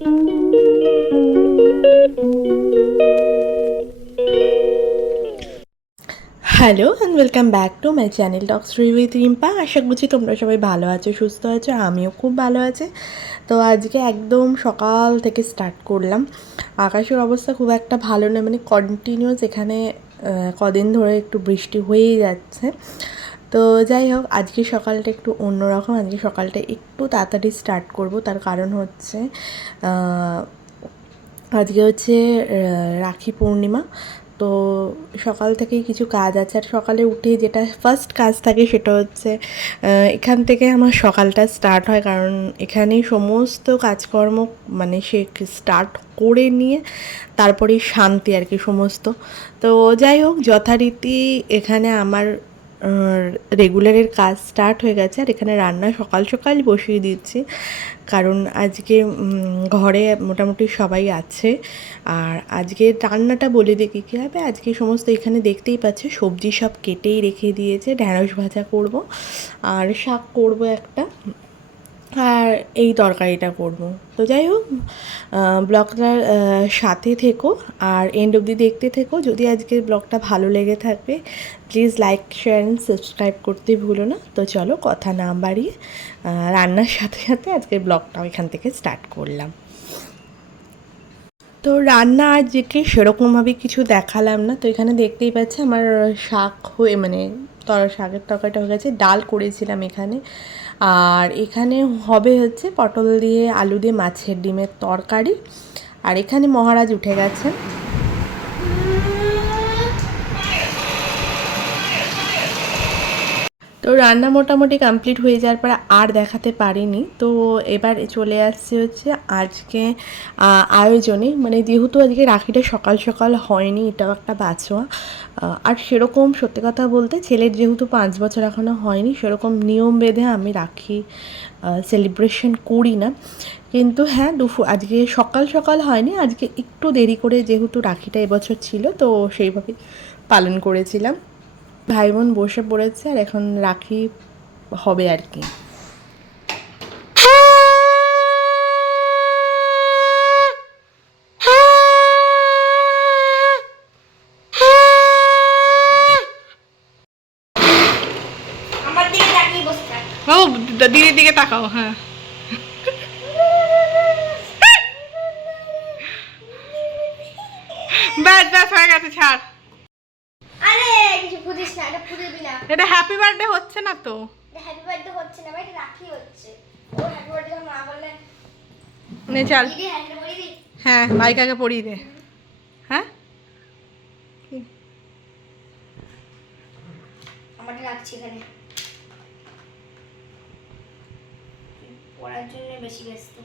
Hello and welcome back to my channel talks with Rimpa. আশা করছি তোমরা সবাই ভালো আছো, সুস্থ আছো, আমিও খুব ভালো আছি। তো আজকে একদম সকাল থেকে স্টার্ট করলাম। আকাশের অবস্থা খুব একটা ভালো না, মানে কন্টিনিউয়াস এখানে কদিন ধরে একটু বৃষ্টি হয়েই যাচ্ছে। তো যাই হোক, আজকে সকালটা একটু অন্যরকম। আজকে সকালটা একটু তাড়াতাড়ি স্টার্ট করব, তার কারণ হচ্ছে আজকে হচ্ছে রাখি পূর্ণিমা। তো সকাল থেকেই কিছু কাজ আছে, আর সকালে উঠে যেটা ফার্স্ট কাজ থাকে সেটা হচ্ছে এখান থেকে আমার সকালটা স্টার্ট হয়, কারণ এখানেই সমস্ত কাজকর্ম মানে সে স্টার্ট করে নিয়ে তারপরেই শান্তি আর কি সমস্ত। তো যাই হোক, যথারীতি এখানে আমার রেগুলারের কাজ স্টার্ট হয়ে গেছে, আর এখানে রান্না সকাল সকাল বসিয়ে দিচ্ছি, কারণ আজকে ঘরে মোটামুটি সবাই আছে। আর আজকে রান্নাটা বলে দিই কী কী হবে। আজকে সমস্ত এখানে দেখতেই পাচ্ছে সবজি সব কেটেই রেখে দিয়েছে। ঢ্যাঁড়স ভাজা করব, আর শাক করব একটা, আর এই তরকারিটা করব। তো যাই হোক, ব্লগটার সাথে থেকো আর এন্ড অবধি দেখতে থেকো। যদি আজকের ব্লগটা ভালো লেগে থাকে please like, share and subscribe করতে ভুলো না। তো চলো কথা না বাড়িয়ে রান্নার সাথে সাথে আজকের ব্লগটাও এখান থেকে স্টার্ট করলাম। তো রান্না আজকে সেরকমভাবে কিছু দেখালাম না। তো এখানে দেখতেই পাচ্ছি আমার শাক হয়ে মানে শাকের তরকারিটা হয়ে গেছে, ডাল করেছিলাম এখানে। আর এখানে হবে হচ্ছে পটল দিয়ে আলু দিয়ে মাছের ডিমের তরকারি। আর এখানে মহারাজ উঠে গেছেন। তো রান্না মোটামুটি কমপ্লিট হয়ে যাওয়ার পর আর দেখাতে পারিনি। তো এবার চলে আসছে হচ্ছে আজকে আয়োজনে, মানে যেহেতু আজকে রাখিটা সকাল সকাল হয়নি, এটাও একটা বাছোয়া। আর সেরকম সত্যি কথা বলতে ছেলের যেহেতু 5 বছর এখনও হয়নি, সেরকম নিয়ম বেঁধে আমি রাখি সেলিব্রেশন করি না। কিন্তু হ্যাঁ, আজকে সকাল সকাল হয়নি, আজকে একটু দেরি করে, যেহেতু রাখিটা এবছর ছিল তো সেইভাবে পালন করেছিলাম। ভাই বোন বসে পড়েছে আর এখন রাখি হবে আর কি। ও দিদির দিকে তাকাও। হ্যাঁ, ব্যাস ব্যাস হয়ে গেছে, ছাড়। আরে কিছু বুঝিস না, এটা পুরোবি না। এটা হ্যাপি বার্থডে হচ্ছে না তো। এটা হ্যাপি বার্থডে হচ্ছে না ভাই, এটা রাখি হচ্ছে। ও হ্যাপি বার্থডে যখন মা বললেন নে চল। দিদি হ্যাপি বলি দি। হ্যাঁ, মাইকাকে পড়িয়ে দে। হ্যাঁ, আমারটা রাখছি এখানে, পড়ার জন্য বেশি ব্যস্ত।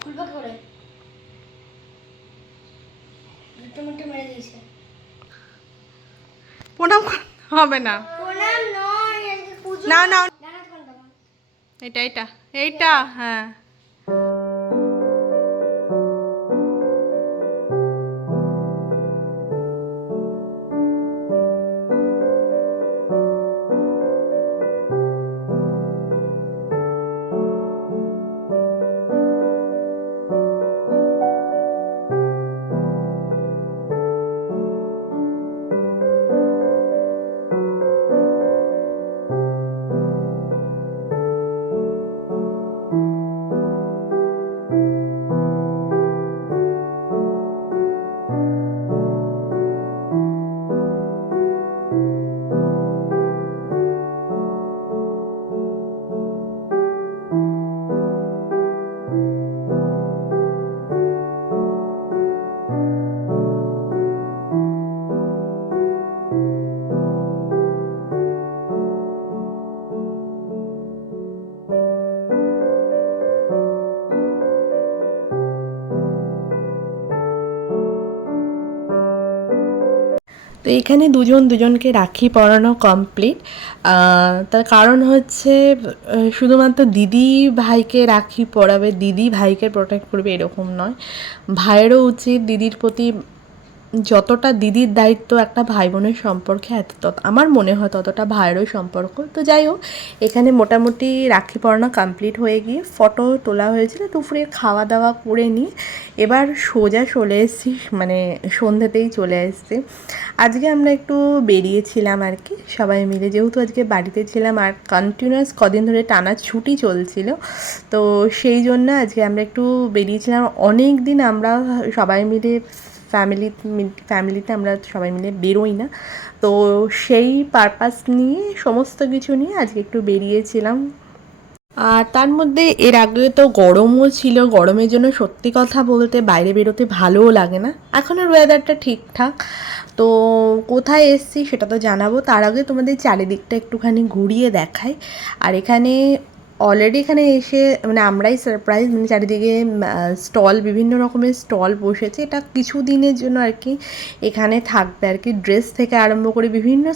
খুলবো কি করে? দুটো মিনিট মেরে দিয়েছে। প্রণাম হবে না। প্রণাম নয়, আজকে পুজো। না না, ডানা কোনটা? এটা এটা এইটা, হ্যাঁ। তো এখানে দুজন দুজনকে রাখি পরানো কমপ্লিট। তার কারণ হচ্ছে শুধুমাত্র দিদি ভাইকে রাখি পরাবে, দিদি ভাইকে প্রোটেক্ট করবে এরকম নয়। ভাইয়েরও উচিত দিদির প্রতি যতটা দিদির দায়িত্ব একটা ভাই বোনের সম্পর্কে আমার মনে হয় ততটা ভাইয়েরও সম্পর্ক। তো যাই হোক, এখানে মোটামুটি রাখি পরানো কমপ্লিট হয়ে গিয়ে ফটো তোলা হয়েছিল, দুপুরে খাওয়া দাওয়া করে নিয়ে এবার সোজা চলে এসেছি, মানে সন্ধ্যেতেই চলে এসেছি। আজকে আমরা একটু বেরিয়েছিলাম আর কি সবাই মিলে, যেহেতু আজকে বাড়িতে ছিলাম আর কন্টিনিউয়াস কদিন ধরে টানা ছুটি চলছিল, তো সেই জন্য আজকে আমরা একটু বেরিয়েছিলাম। অনেক দিন আমরা সবাই মিলে ফ্যামিলিতে আমরা সবাই মিলে বেরোই না, তো সেই পারপাস নিয়ে সমস্ত কিছু নিয়ে আজকে একটু বেরিয়েছিলাম। আর তার মধ্যে এর আগে তো গরমও ছিল, গরমের জন্য সত্যি কথা বলতে বাইরে বেরোতে ভালোও লাগে না। এখনের ওয়েদারটা ঠিকঠাক, তো কোথায় এসছি সেটা তো জানাবো, তার আগে তোমাদের চারিদিকটা একটুখানি ঘুরিয়ে দেখাই। আর এখানে অলরেডি এখানে এসে মানে আমরাই সারপ্রাইজ, মানে চারিদিকে স্টল, বিভিন্ন রকমের স্টল বসেছে। এটা কিছু দিনের জন্য আর কি এখানে থাকবে আর কি, ড্রেস থেকে আরম্ভ করে বিভিন্ন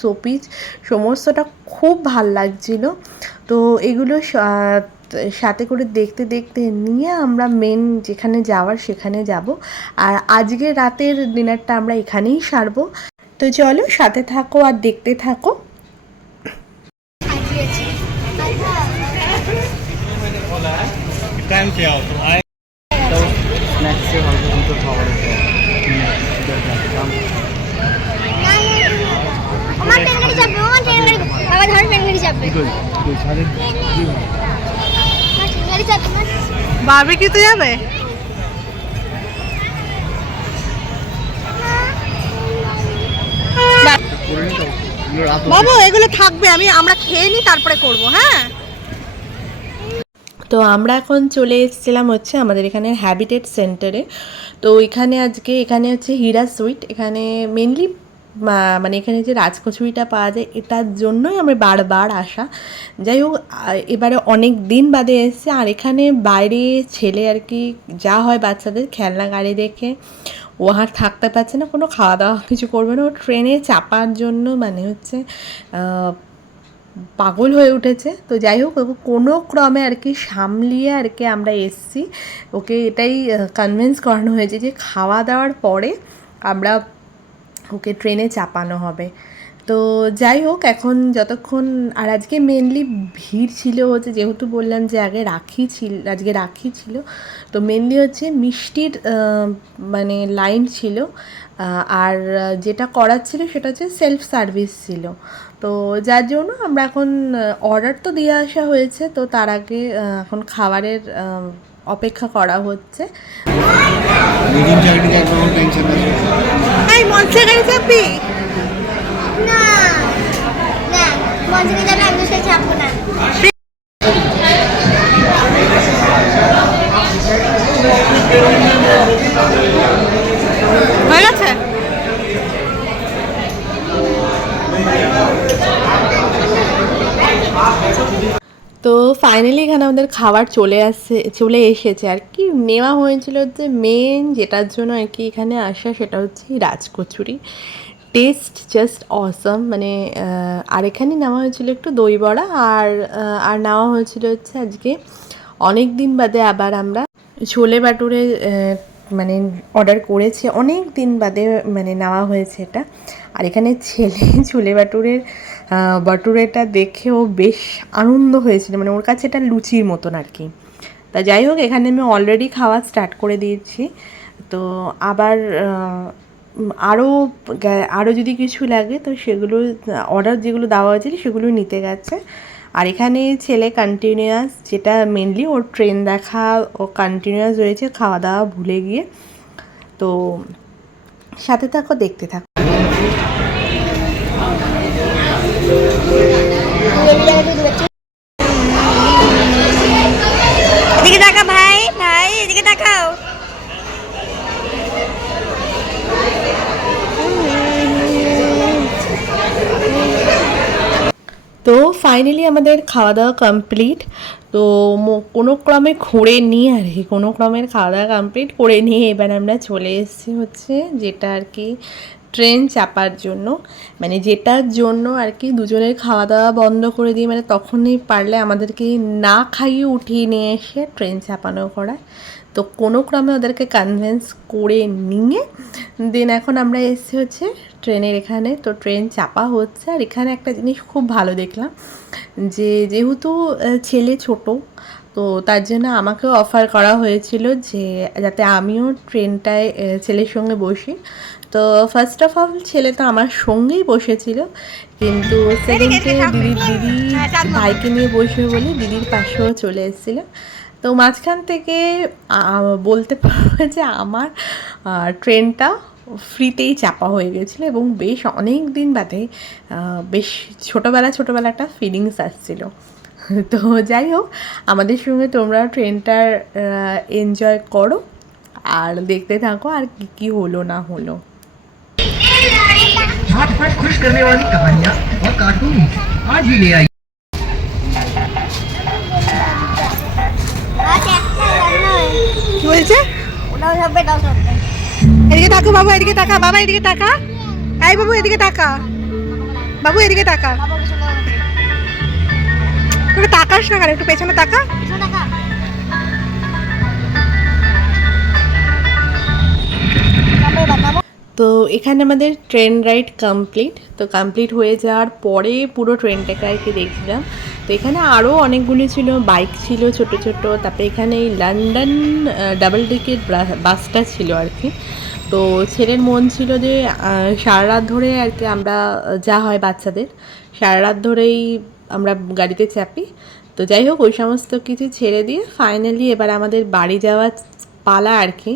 শোপিস সমস্তটা খুব ভাল লাগছিল। তো এগুলো সাথে করে দেখতে দেখতে নিয়ে আমরা মেন যেখানে যাওয়ার সেখানে যাব। আর আজকে রাতের ডিনারটা আমরা এখানেই সারবো। তো চলো সাথে থাকো আর দেখতে থাকো। टाइम पे आओ तो आए तो स्नैक्स से हल्का उनको खावा আমার ট্রেন গাড়ি যাবে, আমার ট্রেন গাড়ি, বাবা ধর ট্রেন গাড়ি যাবে, सारे আমার ট্রেন গাড়ি যাবে না। বারবিকিউতে যাবে? বাবু এগুলো থাকবে, আমরা খেয়ে নিই তারপরে করব, হ্যাঁ। তো আমরা এখন চলে এসেছিলাম হচ্ছে আমাদের এখানে হ্যাবিটেট সেন্টারে। তো এখানে হচ্ছে হীরা সুইট, এখানে মেনলি মানে এখানে যে রাজকচুরিটা পাওয়া যায় এটার জন্যই আমরা বারবার আসা। যাই হোক, এবারে অনেক দিন বাদে এসেছে। আর এখানে বাইরে ছেলে আর কি যা হয় বাচ্চাদের খেলনা গাড়ি দেখে ও আর থাকতে পারছে না, কোনো খাওয়া দাওয়া কিছু করবে না, ও ট্রেনে চাপার জন্য মানে হচ্ছে পাগল হয়ে উঠেছে। তো যাই হোক, ওকে কোনো ক্রমে আর কি সামলিয়ে আর কি আমরা এসছি। ওকে এটাই কনভিন্স করানো হয়েছে যে খাওয়া দাওয়ার পরে আমরা ওকে ট্রেনে চাপানো হবে। তো যাই হোক, এখন যতক্ষণ, আর আজকে মেনলি ভিড় ছিল হচ্ছে, যেহেতু বললাম যে আজকে রাখি ছিল, তো মেনলি হচ্ছে মিষ্টির মানে লাইন ছিল। আর যেটা করার ছিল সেটা হচ্ছে সেলফ সার্ভিস ছিল। তো যার জন্য আমরা এখন অর্ডার তো দিয়ে আসা হয়েছে, তো তার আগে এখন খাবারের অপেক্ষা করা হচ্ছে। मीडियम चाइल्ड का एकदम टेंशन है এই মঞ্চে গাড়ি চাপবি? না না, মঞ্চে যাবে, আমি তো সেই চাপবো না। হয়ে গেছে। তো ফাইনালি এখানে আমাদের খাবার চলে এসেছে আর কি। নেওয়া হয়েছিল যে মেন যেটার জন্য আর কি এখানে আসা, সেটা হচ্ছে রাজকচুরি। টেস্ট জাস্ট অসম, মানে আর এখানে নেওয়া হয়েছিল একটু দই বড়া, আর নেওয়া হয়েছিল হচ্ছে আজকে অনেক দিন বাদে আবার আমরা ছোলে বাটুরে মানে অর্ডার করেছি, অনেক দিন বাদে মানে নেওয়া হয়েছে এটা। আর এখানে ছোলে বাটুরেটা দেখেও বেশ আনন্দ হয়েছিল, মানে ওর কাছে এটা লুচির মতন আর কি। তা যাই হোক, এখানে আমি অলরেডি খাওয়া স্টার্ট করে দিয়েছি। তো আবার আরও যদি কিছু লাগে তো সেগুলো অর্ডার যেগুলো দেওয়া হয়েছিল সেগুলো নিতে গেছে। আর এখানে ছেলে কন্টিনিউয়াস, যেটা মেনলি ওর ট্রেন দেখা ও কন্টিনিউয়াস রয়েছে, খাওয়া দাওয়া ভুলে গিয়ে। তো সাথে থাকো, দেখতে থাকো। এদিকে তাকা ভাই, ভাই এদিকে তাকাও। তো ফাইনালি আমাদের খাওয়া দাওয়া কমপ্লিট। তো কোনো ক্রমে ঘুরে নিয়ে আর কি, কোনো ক্রমের খাওয়া দাওয়া কমপ্লিট করে নিয়ে এবার আমরা চলে এসেছি হচ্ছে যেটা আর কি ট্রেন চাপার জন্য, মানে যেটার জন্য আর কি দুজনের খাওয়া দাওয়া বন্ধ করে দিয়ে, মানে তখনই পারলে আমাদেরকে না খাইয়ে উঠিয়ে নিয়ে এসে ট্রেন চাপানো করায়। তো কোনো ক্রমে ওদেরকে কনভিন্স করে নিয়ে দেন এখন আমরা এসেছি হচ্ছে ট্রেনের এখানে। তো ট্রেন চাপা হচ্ছে, আর এখানে একটা জিনিস খুব ভালো দেখলাম যে যেহেতু ছেলে ছোট, তো তার জন্য আমাকেও অফার করা হয়েছিল যে যাতে আমিও ট্রেনটায় ছেলের সঙ্গে বসি। তো ফার্স্ট অফ অল ছেলে তো আমার সঙ্গেই বসেছিল, কিন্তু সেকেন্ডে দিদি ভাইকে নিয়ে বসবে বলে দিদির পাশেও চলে এসেছিলো। তো মাঝখান থেকে বলতে পারবো যে আমার ট্রেনটা ফ্রিতেই চাপা হয়ে গেছিলো, এবং বেশ অনেক দিন বাদে বেশ ছোটোবেলা একটা ফিলিংস আসছিলো। তো যাই হোক, আমাদের সঙ্গে তোমরা ট্রেনটার এনজয় করো আর দেখতে থাকো আর কি হলো না হলো। झटपट खुश करने वाली कहानियाँ और कार्टून आज ही ले आई। কি বলছে? ওটাও সববে এটাও সববে। এদিকে তাকো বাবু, এদিকে তাকা বাবা, এদিকে তাকা। এই বাবু এদিকে তাকা, বাবু এদিকে তাকা। বাবা কিছু না একটু তাকাস না, একটু পেছনে তাকা। কিছু টাকা বাবা বাবা। তো এখানে আমাদের ট্রেন রাইড কমপ্লিট। তো কমপ্লিট হয়ে যাওয়ার পরে পুরো ট্রেনটাকে আর কি দেখছিলাম। তো এখানে আরও অনেকগুলি ছিল, বাইক ছিল ছোট ছোট, তারপরে এখানে এই লন্ডন ডাবল টিকিট বাসটা ছিল আর কি। তো ছেলের মন ছিল যে সারা রাত ধরে আর কি আমরা, যা হয় বাচ্চাদের, সারা রাত ধরেই আমরা গাড়িতে চাপি। তো যাই হোক, ওই সমস্ত কিছু ছেড়ে দিয়ে ফাইনালি এবার আমাদের বাড়ি যাওয়ার পালা আর কি।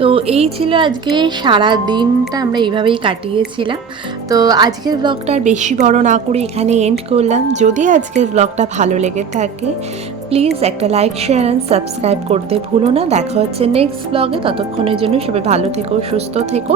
তো এই ছিল আজকে সারা দিনটা আমরা এইভাবেই কাটিয়েছিলাম। তো আজকের ব্লগটা আর বেশি বড় না করে এখানে এন্ড করলাম। যদি আজকের ব্লগটা ভালো লেগে থাকে প্লিজ একটা লাইক, শেয়ার অ্যান্ড সাবস্ক্রাইব করতে ভুলো না। দেখা হচ্ছে নেক্সট ব্লগে। ততক্ষণের জন্য সবাই ভালো থেকো, সুস্থ থেকো।